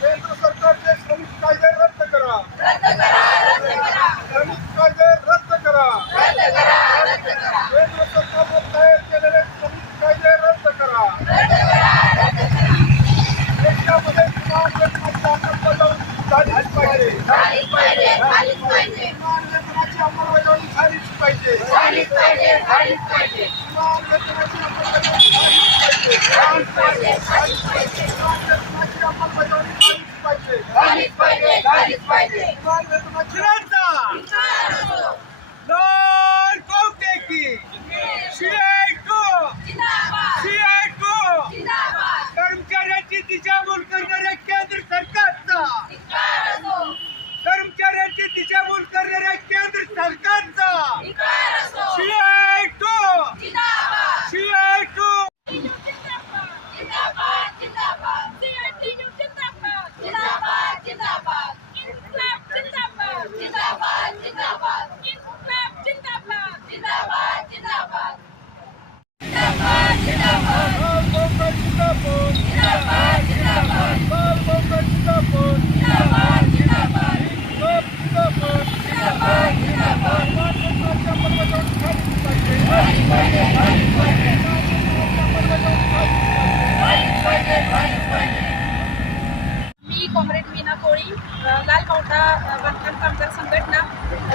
केंद्र सरकारचे श्रमिक कायदे रद्द करा श्रमिक कायदे रद्द करा केंद्र सरकारने तयार केलेले श्रमिक कायदे रद्द करा देशामध्ये किमान वेतनाची अंमलबजावणी झालीच पाहिजे किमान वेतनाची अंमलबजावणी झालीच पाहिजे किमान वेतनाची अंमलबजावणी झालीच पाहिजे किमान वेतनाची अंमलबजावणी झालीच पाहिजे किमान वेतनाची Lord कॉम्रेड मीना कोळी लाल पावटा बांधकाम कामगार संघटना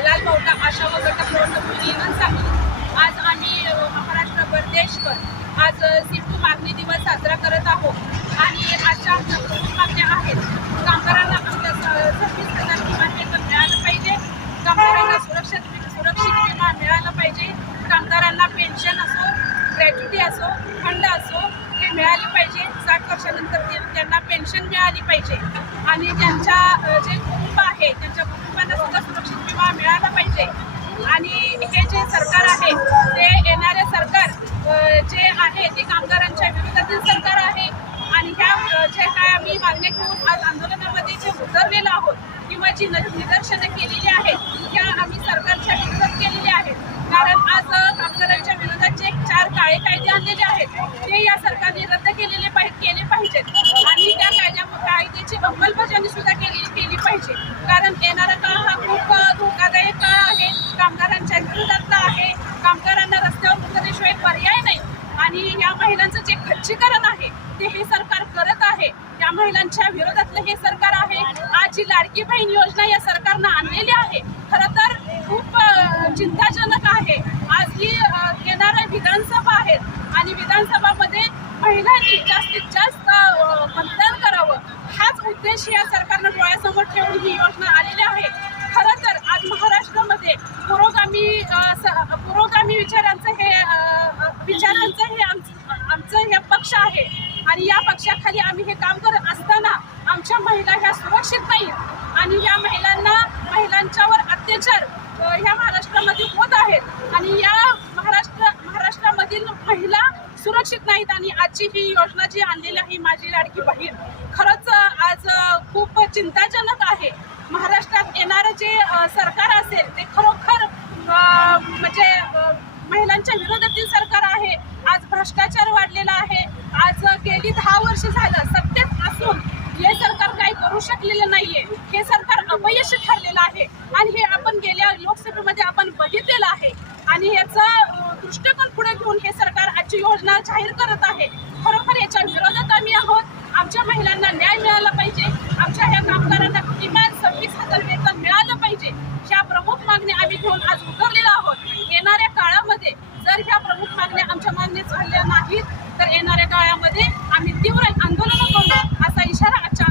लाल पावटा आशा व गट प्रवर्तक युनियन सांगली आज आम्ही महाराष्ट्र परदेशकर आज अ, सिटू मागणी दिवस साजरा करत आहोत. आणि आजच्या आमच्या प्रमुख मागण्या आहेत कामगारांना आमच्या स- सव्वीस हजार किमान वेतन मिळालं पाहिजे कामगारांना सुरक्षित सुरक्षित विमा मिळाला पाहिजे कामगारांना पेन्शन असो ग्रॅच्युटी असो फंड असो हे मिळाले पाहिजे. साठ वर्षानंतर ते त्यांना पेन्शन मिळाली पाहिजे. आणि त्यांच्या जे कुटुंब आहे त्यांच्या कुटुंबांना सुद्धा सुरक्षित विमा मिळाला पाहिजे. आणि हे जे सरकार आहे ते येणारे सरकार जे आहे ते कामगारांच्या विरोधातील सरकार आहे. आणि ह्या जे काय आम्ही मागण्या घेऊन आज आंदोलनामध्ये जे उतरलेलो आहोत किंवा जी निदर्शनं केलेली आहेत त्या आम्ही सरकार विरोधात केलेली आहेत कारण आज अ, कामगारांच्या विरोधात जे चार काळे कायदे आणलेले आहेत ते या सरकारने रद्द केलेले पाहिजे केले पाहिजेत आणि त्या कायद्या कायद्याची अंमलबजावणी सुद्धा केली केली पाहिजे कारण येणारा काळ हा खूप अ, धोकादायक काळ आहे कामगारांच्या विरोधातला आहे कामगारांना रस्त्यावर उतरल्याशिवाय पर्याय नाही आणि या महिलांचं जे खच्चीकरण आहे ते हे सरकार करत आहे. त्या महिलांच्या विरोधातलं हे सरकार आहे. आज जी लाडकी बहीण योजना या सरकारनं आणलेली आहे खरं तर खूप चिंताजनक आहे. आज ही येणाऱ्या विधानसभा आहेत आणि विधानसभामध्ये महिलांनी जास्तीत जास्त मतदान करावं. हाच उद्देश या सरकारनं डोळ्यासमोर ठेवून ही योजना आली आहे खरं तर आज महाराष्ट्रामध्ये पुरोगामी अ, स- पुरोगामी विचारांचं हे अ, अ, विचारांचं हे आमचं आमचं हे पक्ष आहे. आणि या पक्षाखाली आम्ही हे काम करत असताना आमच्या महिला ह्या सुरक्षित नाही आणि या महिलांना महिलांच्यावर अत्याचार ह्या महाराष्ट्रामध्ये होत आहेत. आणि या महाराष्ट्र महाराष्ट्रामधील महिला सुरक्षित नाहीत. आणि आजची ही योजना जी आणलेली आहे माझी लाडकी बहीण खरंच आज खूप चिंताजनक आहे. महाराष्ट्रात येणारं जे सरकार असेल ते खरोखर म्हणजे महिलांच्या विरोधातील सरकार आहे आज भ्रष्टाचार वाढलेला आहे आज गेली दहा वर्ष झालं. सत्तेत असून हे सरकार काही करू शकलेलं नाहीये. हे सरकार अपयशी ठरलेलं आहे. आणि हे आपण गेल्या लोकसभेमध्ये आपण बघितलेलं आहे. आणि याचा दृष्टिकोन पुढे घेऊन हे सरकार आजची योजना जाहीर करत मागण्या आमच्या मान्य झाल्या नाहीत. तर येणाऱ्या काळामध्ये आम्ही तीव्र आंदोलन करू असा इशारा आजच्या